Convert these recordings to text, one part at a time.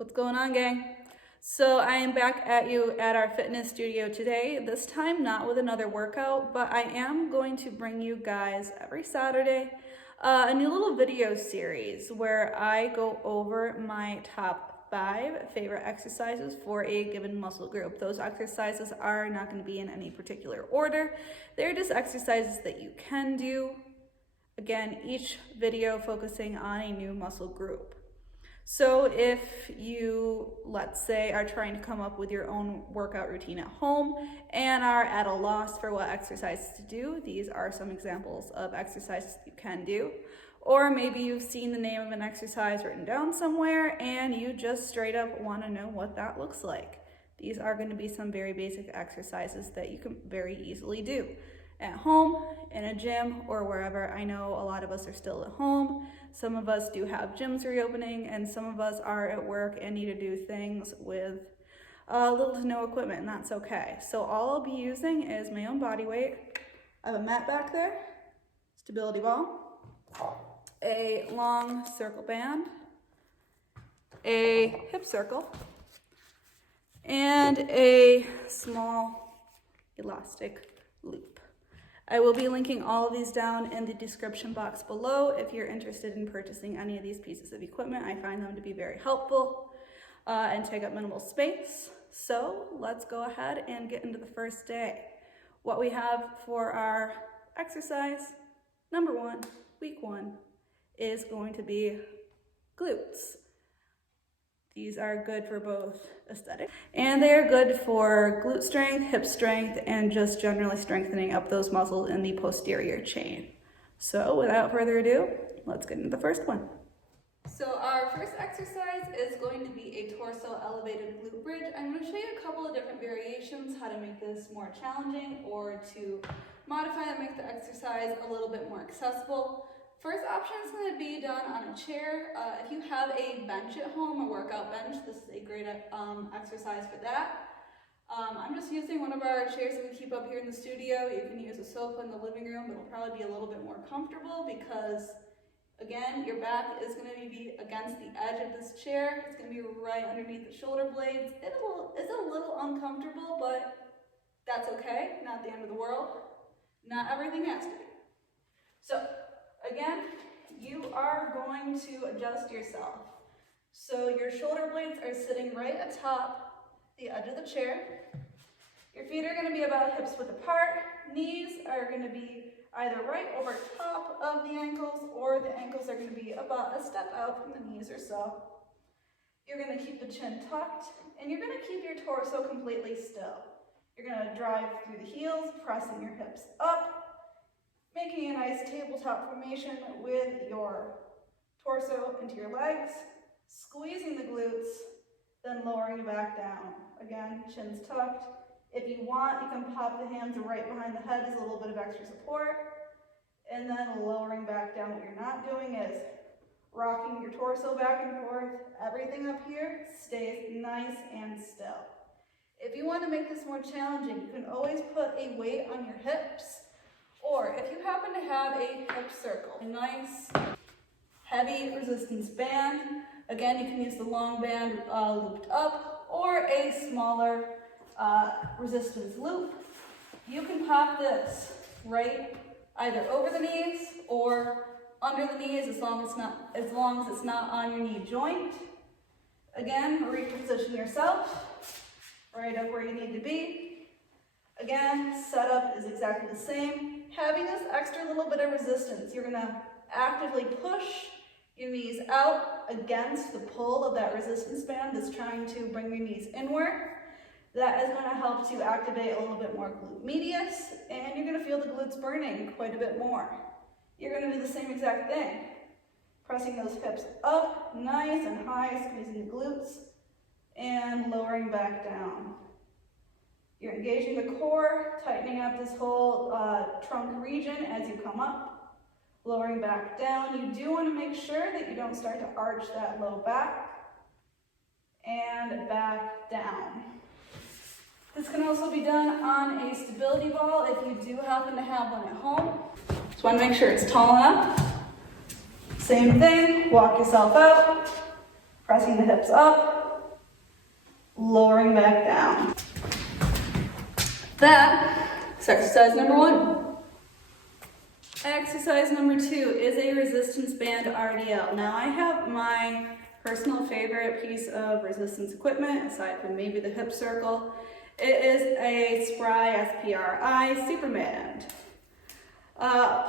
What's going on, gang? So I am back at you at our fitness studio today, this time not with another workout, but I am going to bring you guys every Saturday a new little video series where I go over my top 5 favorite exercises for a given muscle group. Those exercises are not going to be in any particular order. They're just exercises that you can do. Again, each video focusing on a new muscle group. So if you, let's say, are trying to come up with your own workout routine at home and are at a loss for what exercises to do, these are some examples of exercises you can do. Or maybe you've seen the name of an exercise written down somewhere and you just straight up want to know what that looks like. These are going to be some very basic exercises that you can very easily do at home, in a gym, or wherever. I know a lot of us are still at home. Some of us do have gyms reopening, and some of us are at work and need to do things with little to no equipment, and that's okay. So all I'll be using is my own body weight. I have a mat back there, stability ball, a long circle band, a hip circle, and a small elastic loop. I will be linking all of these down in the description box below if you're interested in purchasing any of these pieces of equipment. I find them to be very helpful and take up minimal space. So let's go ahead and get into the first day. What we have for our exercise, number 1, week 1, is going to be glutes. These are good for both aesthetic and they are good for glute strength, hip strength, and just generally strengthening up those muscles in the posterior chain. So without further ado, let's get into the first one. So our first exercise is going to be a torso elevated glute bridge. I'm going to show you a couple of different variations, how to make this more challenging or to modify and make the exercise a little bit more accessible. First option is going to be done on a chair. If you have a bench at home, a workout bench, this is a great exercise for that. I'm just using one of our chairs that we keep up here in the studio. You can use a sofa in the living room, but it'll probably be a little bit more comfortable because, again, your back is going to be against the edge of this chair. It's going to be right underneath the shoulder blades. It's a little uncomfortable, but that's okay. Not the end of the world. Not everything has to be. So, again, you are going to adjust yourself. So your shoulder blades are sitting right atop the edge of the chair. Your feet are going to be about hips width apart. Knees are going to be either right over top of the ankles, or the ankles are going to be about a step out from the knees or so. You're going to keep the chin tucked, and you're going to keep your torso completely still. You're going to drive through the heels, pressing your hips up, making a nice tabletop formation with your torso into your legs, squeezing the glutes, then lowering back down. Again, chin's tucked. If you want, you can pop the hands right behind the head as a little bit of extra support, and then lowering back down. What you're not doing is rocking your torso back and forth. Everything up here stays nice and still. If you want to make this more challenging, you can always put a weight on your hips. Or if you happen to have a hip circle, a nice heavy resistance band, again, you can use the long band looped up, or a smaller resistance loop. You can pop this right either over the knees or under the knees as long as it's not on your knee joint. Again, reposition yourself right up where you need to be. Again, setup is exactly the same. Having this extra little bit of resistance, you're going to actively push your knees out against the pull of that resistance band that's trying to bring your knees inward. That is going to help to activate a little bit more glute medius, and you're going to feel the glutes burning quite a bit more. You're going to do the same exact thing. Pressing those hips up, nice and high, squeezing the glutes, and lowering back down. You're engaging the core, tightening up this whole trunk region as you come up, lowering back down. You do want to make sure that you don't start to arch that low back, and back down. This can also be done on a stability ball if you do happen to have one at home. Just want to make sure it's tall enough. Same thing, walk yourself out, pressing the hips up, lowering back down. That's exercise number 1. Exercise number 2 is a resistance band RDL. Now I have my personal favorite piece of resistance equipment, aside from maybe the hip circle. It is a SPRI Superband.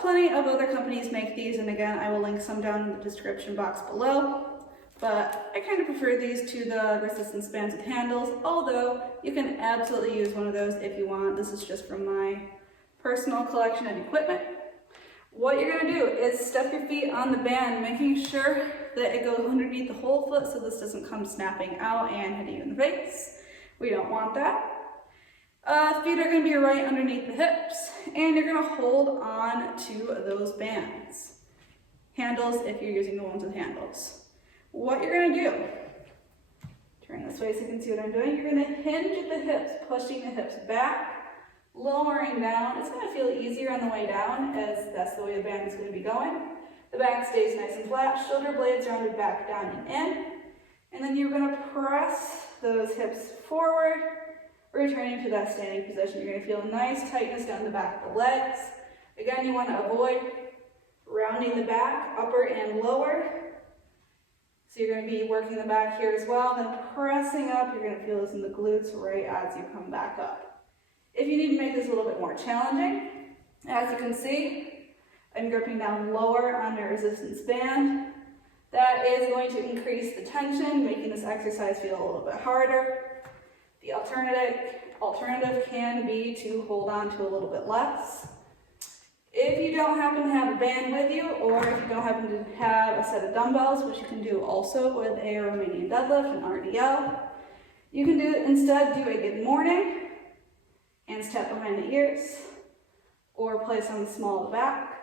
Plenty of other companies make these, and again, I will link some down in the description box below. But I kind of prefer these to the resistance bands with handles, although you can absolutely use one of those if you want. This is just from my personal collection of equipment. What you're going to do is step your feet on the band, making sure that it goes underneath the whole foot so this doesn't come snapping out and hitting you in the face. We don't want that. Feet are going to be right underneath the hips, and you're going to hold on to those bands. Handles if you're using the ones with handles. What you're going to do, turn this way so you can see what I'm doing, you're going to hinge at the hips, pushing the hips back, lowering down. It's going to feel easier on the way down as that's the way the band is going to be going. The back stays nice and flat, shoulder blades rounded back, down and in. And then you're going to press those hips forward, returning to that standing position. You're going to feel a nice tightness down the back of the legs. Again, you want to avoid rounding the back, upper and lower. So you're going to be working the back here as well, then pressing up. You're going to feel this in the glutes right as you come back up. If you need to make this a little bit more challenging, as you can see, I'm gripping down lower on my resistance band. That is going to increase the tension, making this exercise feel a little bit harder. The alternative can be to hold on to a little bit less. If you don't happen to have a band with you, or if you don't happen to have a set of dumbbells, which you can do also with a Romanian deadlift and RDL, you can instead do a good morning, hands tap behind the ears, or place on the small of the back.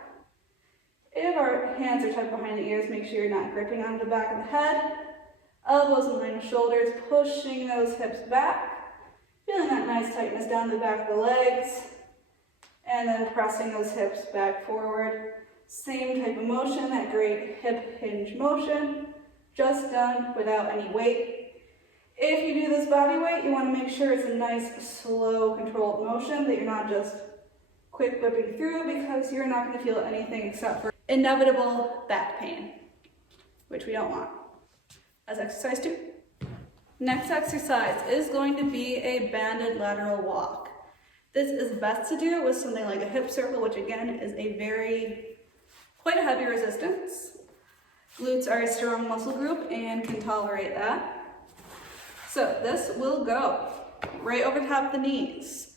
If our hands are tucked behind the ears, make sure you're not gripping onto the back of the head. Elbows in line with shoulders, pushing those hips back, feeling that nice tightness down the back of the legs. And then pressing those hips back forward. Same type of motion, that great hip hinge motion, just done without any weight. If you do this body weight, you want to make sure it's a nice, slow, controlled motion, that you're not just quick whipping through, because you're not going to feel anything except for inevitable back pain, which we don't want. As exercise 2. Next exercise is going to be a banded lateral walk. This is best to do with something like a hip circle, which again is quite a heavy resistance. Glutes are a strong muscle group and can tolerate that. So this will go right over top of the knees.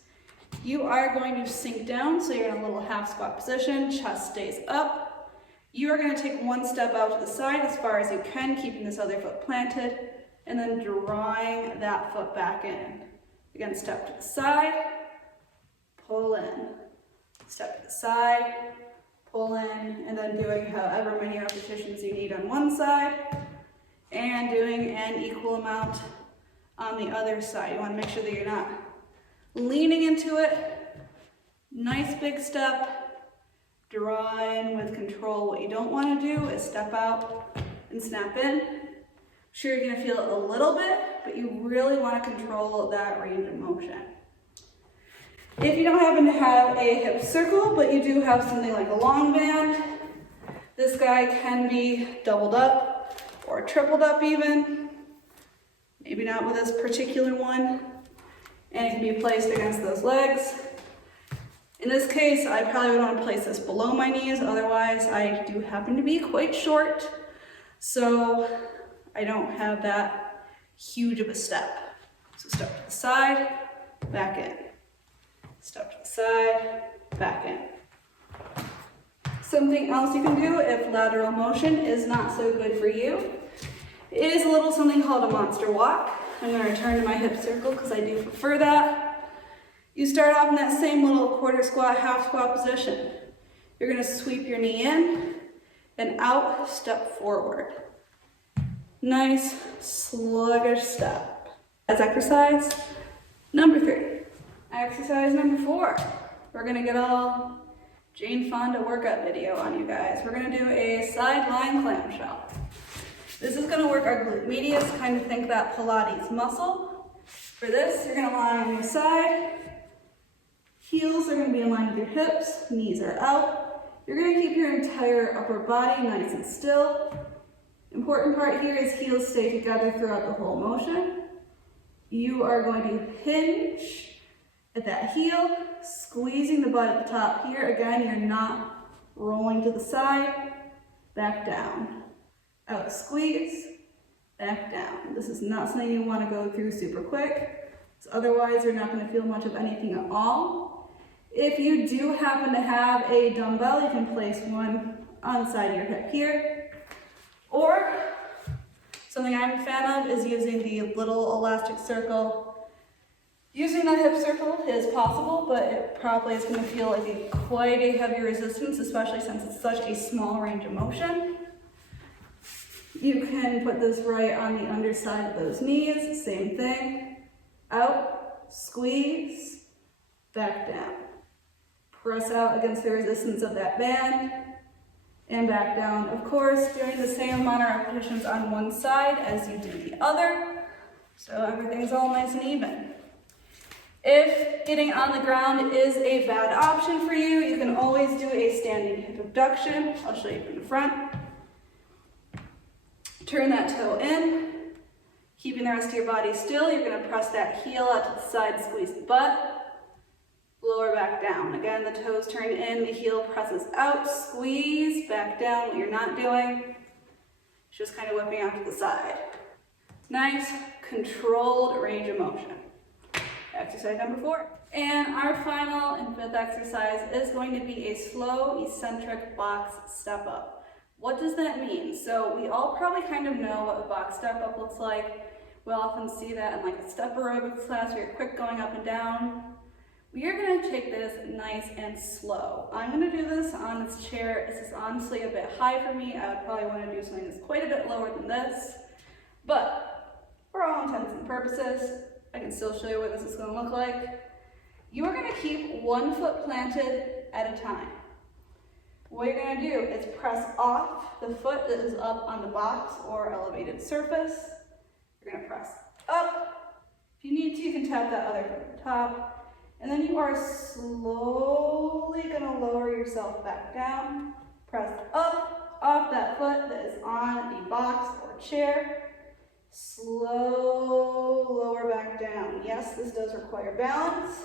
You are going to sink down, so you're in a little half squat position, chest stays up. You are going to take one step out to the side as far as you can, keeping this other foot planted, and then drawing that foot back in. Again, step to the side, pull in, step to the side, pull in, and then doing however many repetitions you need on one side, and doing an equal amount on the other side. You want to make sure that you're not leaning into it. Nice big step, draw in with control. What you don't want to do is step out and snap in. Sure, you're going to feel it a little bit, but you really want to control that range of motion. If you don't happen to have a hip circle, but you do have something like a long band, this guy can be doubled up or tripled up even. Maybe not with this particular one. And it can be placed against those legs. In this case, I probably would want to place this below my knees. Otherwise, I do happen to be quite short, so I don't have that huge of a step. So step to the side, back in. Step to the side, back in. Something else you can do if lateral motion is not so good for you is a little something called a monster walk. I'm going to return to my hip circle because I do prefer that. You start off in that same little quarter squat, half squat position. You're going to sweep your knee in and out, step forward. Nice, sluggish step. That's exercise number 3. Exercise number 4. We're going to get all Jane Fonda workout video on you guys. We're going to do a sideline clamshell. This is going to work our glute medius, kind of think that Pilates muscle. For this, you're gonna lie on your side. Heels are gonna be in line with your hips, knees are out. You're gonna keep your entire upper body nice and still. Important part here is heels stay together throughout the whole motion. You are going to hinge at that heel, squeezing the butt at the top here. Again, you're not rolling to the side, back down. Out, squeeze, back down. This is not something you want to go through super quick, so otherwise you're not going to feel much of anything at all. If you do happen to have a dumbbell, you can place one on the side of your hip here. Or something I'm a fan of is using the little elastic circle. Using that hip circle is possible, but it probably is going to feel like quite a heavy resistance, especially since it's such a small range of motion. You can put this right on the underside of those knees, same thing. Out, squeeze, back down. Press out against the resistance of that band, and back down. Of course, doing the same amount of repetitions on one side as you do the other, so everything's all nice and even. If getting on the ground is a bad option for you, you can always do a standing hip abduction. I'll show you from the front. Turn that toe in, keeping the rest of your body still. You're gonna press that heel out to the side, squeeze the butt. Lower back down. Again, the toes turn in, the heel presses out, squeeze, back down. What you're not doing is just kind of whipping out to the side. Nice, controlled range of motion. Exercise number 4. And our final and 5th exercise is going to be a slow eccentric box step up. What does that mean? So we all probably kind of know what a box step up looks like. We often see that in like a step aerobics class where you're quick going up and down. We are going to take this nice and slow. I'm going to do this on this chair. This is honestly a bit high for me. I would probably want to do something that's quite a bit lower than this. But for all intents and purposes, I can still show you what this is going to look like. You are going to keep one foot planted at a time. What you're going to do is press off the foot that is up on the box or elevated surface. You're going to press up. If you need to, you can tap that other foot at the top. And then you are slowly going to lower yourself back down. Press up off that foot that is on the box or chair. Slow lower back down. Yes, this does require balance.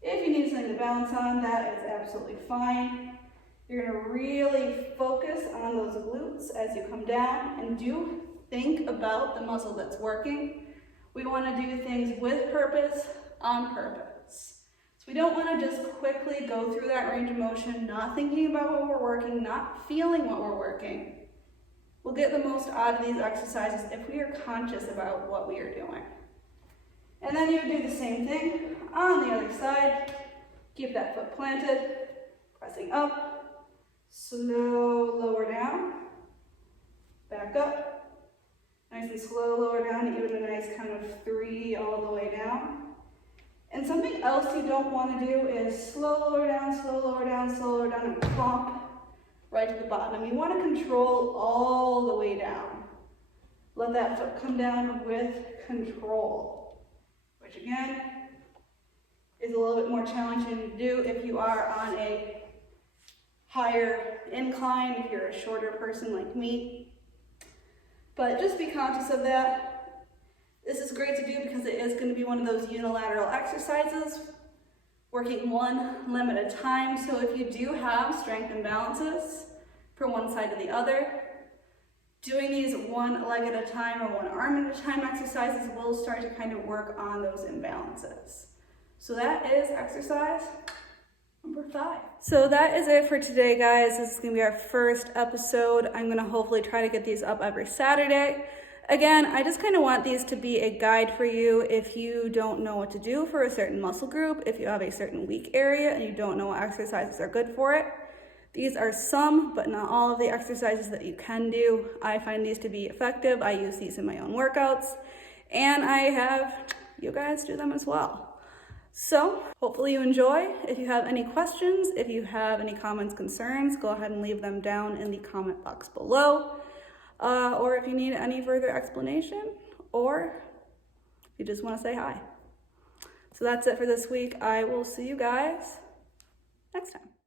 If you need something to balance on, that is absolutely fine. You're going to really focus on those glutes as you come down, and do think about the muscle that's working. We want to do things with purpose, on purpose. So we don't want to just quickly go through that range of motion, not thinking about what we're working, not feeling what we're working. We'll get the most out of these exercises if we are conscious about what we are doing. And then you do the same thing on the other side. Keep that foot planted, pressing up, slow, lower down, back up, nice and slow, lower down, even a nice kind of 3 all the way down. And something else you don't want to do is slow, lower down, slow, lower down, slow, lower down, and plump right to the bottom. You want to control all the way down. Let that foot come down with control, which again is a little bit more challenging to do if you are on a higher incline, if you're a shorter person like me. But just be conscious of that. This is great to do because it is going to be one of those unilateral exercises, working one limb at a time. So if you do have strength imbalances from one side to the other, doing these one leg at a time or one arm at a time exercises will start to kind of work on those imbalances. So that is exercise number 5. So that is it for today, guys. This is going to be our first episode. I'm going to hopefully try to get these up every Saturday. Again, I just kind of want these to be a guide for you if you don't know what to do for a certain muscle group, if you have a certain weak area and you don't know what exercises are good for it. These are some, but not all of the exercises that you can do. I find these to be effective. I use these in my own workouts, and I have you guys do them as well. So hopefully you enjoy. If you have any questions, if you have any comments, concerns, go ahead and leave them down in the comment box below. Or if you need any further explanation, or you just want to say hi. So that's it for this week. I will see you guys next time.